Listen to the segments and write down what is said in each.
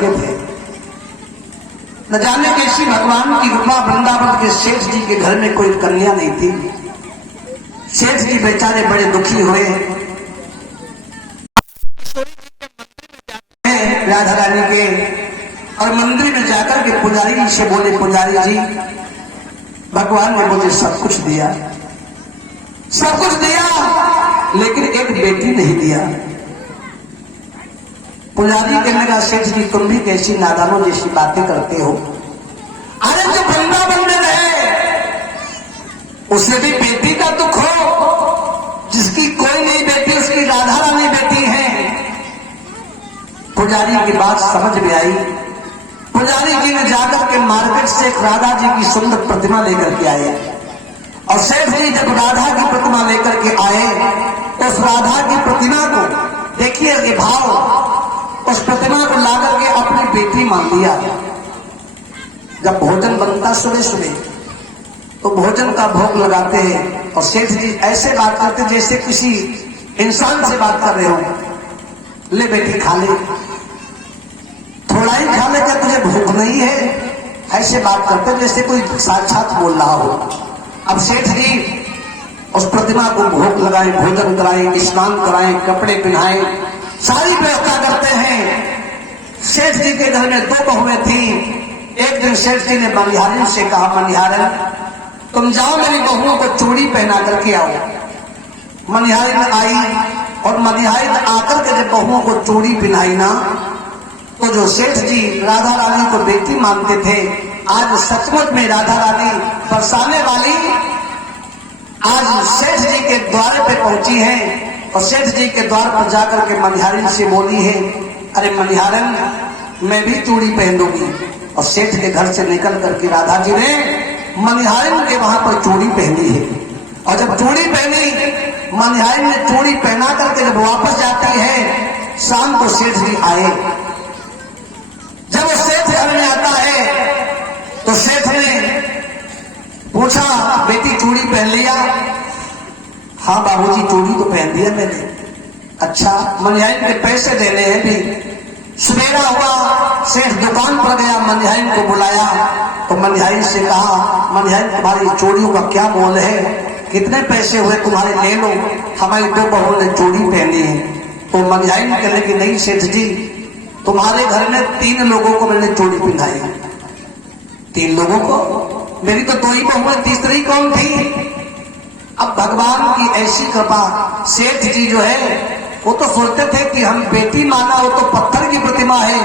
लड़के थे। न जाने कैसी भगवान की कृपा, वृंदावन के सेठ जी के घर में कोई कन्या नहीं थी। सेठ जी बेचारे बड़े दुखी हुए। राधा रानी के और मंदिर में जाकर के पुजारी जी से बोले, पुजारी जी भगवान ने मुझे सब कुछ दिया, सब कुछ दिया, लेकिन एक बेटी नहीं दिया। पुजारी कहने लगा, सेठ जी तुम भी कैसी नादानों जैसी बातें करते हो। अरे जो वृंदावन में रहे उसे भी बेटी का दुख हो, जिसकी कोई नहीं बेटी उसकी राधा रानी बेटी है। पुजारी की बात समझ में आई। पुजारी जी ने जाकर के मार्केट से एक राधा जी की सुंदर प्रतिमा लेकर के आए और सेठ जी जब राधा की प्रतिमा लेकर के आए तो उस राधा की प्रतिमा को देखिए ये भाव, उस प्रतिमा को लाकर के अपनी बेटी मान लिया। जब भोजन बनता सुबह सुबह तो भोजन का भोग लगाते हैं और सेठ जी ऐसे बात करते जैसे किसी इंसान से बात कर रहे हो। ले बेटी खा ले, थोड़ा ही खा ले, क्या तुझे भूख नहीं है? ऐसे बात करते जैसे कोई साक्षात बोल रहा हो। अब सेठ जी उस प्रतिमा को भोग लगाए, भोजन कराए, स्नान कराए, कपड़े पहनाए, सारी व्यवस्था करते हैं। सेठ जी के घर में 2 बहुएं थी। एक दिन सेठ जी ने मनिहारिन से कहा, मनिहारिन तुम जाओ मेरी बहुओं को चूड़ी पहना करके आओ। मनिहारिन आई और मनिहारिन आकर के जब बहुओं को चूड़ी पहनाई ना, तो जो सेठ जी राधा रानी को बेटी मानते थे, आज सचमुच में राधा रानी बरसाने वाली आज सेठ जी के द्वार पे पहुंची है और सेठ जी के द्वार पर जाकर के मनिहारिन से बोली है, अरे मनिहारिन मैं भी चूड़ी पहन लूंगी। और सेठ के घर से निकल करके राधा जी ने मनिहारिन के वहां पर चूड़ी पहनी है। और जब चूड़ी पहनी, मनिहारिन ने चूड़ी पहना करके जब वापस जाती है, शाम को सेठ जी आए। जब वो सेठ घर में आता है तो सेठ ने पूछा, बेटी चूड़ी पहन लिया? हाँ बाबूजी चूड़ी तो पहन दिया मैंने। अच्छा, मनिहारिन के पैसे देने हैं भी। सवेरा हुआ, सेठ दुकान पर गया, मनिहारिन को बुलाया तो मनिहारिन से कहा, मनिहारिन तुम्हारी चूड़ियों का क्या मोल है, कितने पैसे हुए तुम्हारे, ले लो, हमारी 2 बहुओं ने चूड़ी पहनी है। तो मनिहारिन कहने की, नहीं सेठ जी तुम्हारे घर में 3 लोगों को मैंने चूड़ी पहनाई। 3 लोगों को? मेरी तो 2 ही बहुएं, तीसरी कौन थी? अब भगवान की ऐसी कृपा, सेठ जी जो है वो तो सोचते थे कि हम बेटी माना वो तो पत्थर की प्रतिमा है,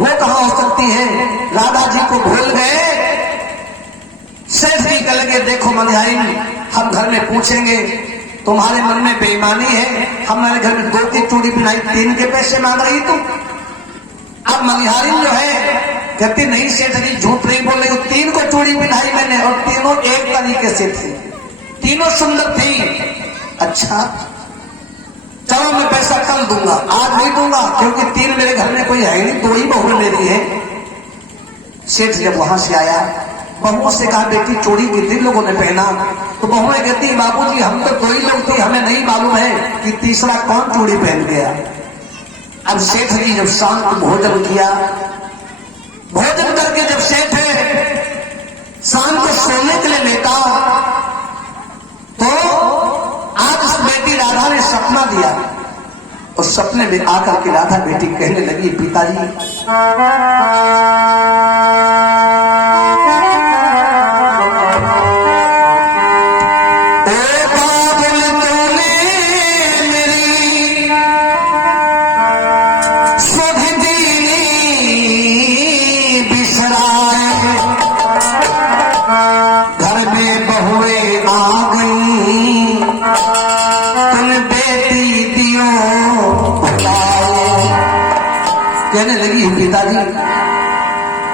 वो कहां हो सकती है। राधा जी को भूल गए। सेठ जी कह लगे, देखो मनिहारिन हम घर में पूछेंगे, तुम्हारे मन में बेईमानी है, हमारे घर में 2 की चूड़ी पहनाई, 3 के पैसे मांग रही तुम। अब मनिहारिन जो है कहती, नहीं सेठ जी झूठ नहीं बोल रही, 3 को चूड़ी पहनाई मैंने और तीनों एक तरीके से थी, तीनों सुंदर थी। अच्छा चलो मैं पैसा कल दूंगा, आज नहीं दूंगा, क्योंकि 3 मेरे घर में कोई है नहीं, 2 ही बहुएं मेरी है। सेठ जब वहां से आया, बहुओं से कहा, बेटी चूड़ी कितने लोगों ने पहना? तो बहुएं कहती, बाबूजी हम तो 2 ही लोग थे, हमें नहीं मालूम है कि तीसरा कौन चूड़ी पहन गया। अब सेठ जी जब शाम को भोजन किया, भोजन करके जब सेठ शाम को सोने के लिए लेटा तो आज उस बेटी राधा ने सपना दिया। उस सपने में आकर के राधा बेटी कहने लगी, पिताजी पिताजी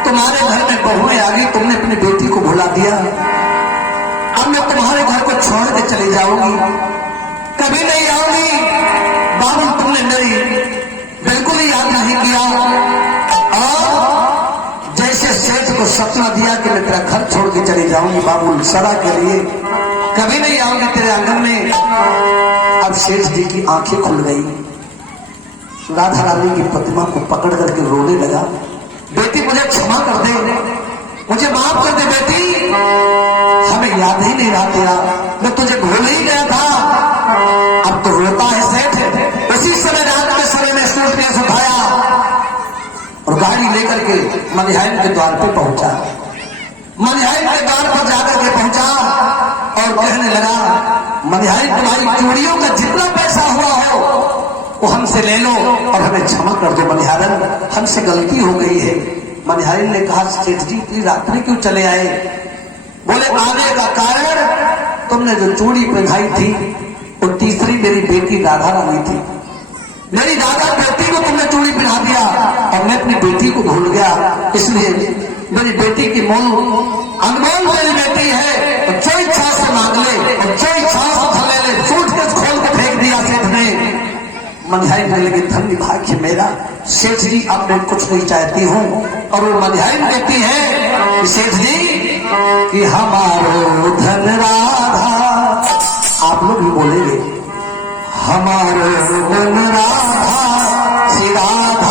तुम्हारे घर में बहुएं आ गई, तुमने अपनी बेटी को भुला दिया, अब मैं तुम्हारे घर को छोड़ के चली जाऊंगी, कभी नहीं आऊंगी। बाबू तुमने मेरी बिल्कुल ही याद नहीं किया और जैसे सेठ को सपना दिया कि मैं तेरा घर छोड़ के चली जाऊंगी बाबू सदा के लिए, कभी नहीं आऊंगी तेरे आंगन में। अब सेठ जी की आंखें खुल गई। राधा रानी की प्रतिमा को पकड़ करके रोने लगा, बेटी मुझे क्षमा कर दे, मुझे माफ कर दे बेटी, हमें याद ही नहीं रहा तेरा, मैं तुझे भूल ही गया था। अब तो रोता है सेठ। उसी समय रात के समय में सूटकेस उठाया और गाड़ी लेकर के मनिहाइन के द्वार पे पहुंचा। मनिहाइन के द्वार पर जाकर के पहुंचा और कहने लगा, मनिहाइन तुम्हारी चूड़ियों का जितना पैसा हुआ हो वो हमसे ले लो और हमें क्षमा कर दो मनिहारन, हमसे गलती हो गई है। मनिहारिन ने कहा, सेठ जी इतनी रात में क्यों चले आए? बोले आने का कारण तुमने जो चूड़ी पहनाई थी वो तीसरी मेरी बेटी राधा रानी थी। मेरी राधा बेटी को तुमने चूड़ी पहना दिया और मैं अपनी बेटी को भूल गया, इसलिए मेरी बेटी की अनमोल मेरी बेटी है, तो जो इच्छा से मांग ले और जो इच्छा से ले ले। सूटकेस खोल के फेंक दिया सेठ ने। मनिहाइन ने लगे, धन्य भाग्य मेरा, सेठ जी अब मैं कुछ नहीं चाहती हूँ। और वो मनिहाइन कहती है कि सेठ जी कि हमारो धन राधा, आप लोग भी बोलेंगे, हमारो धन राधा श्री राधा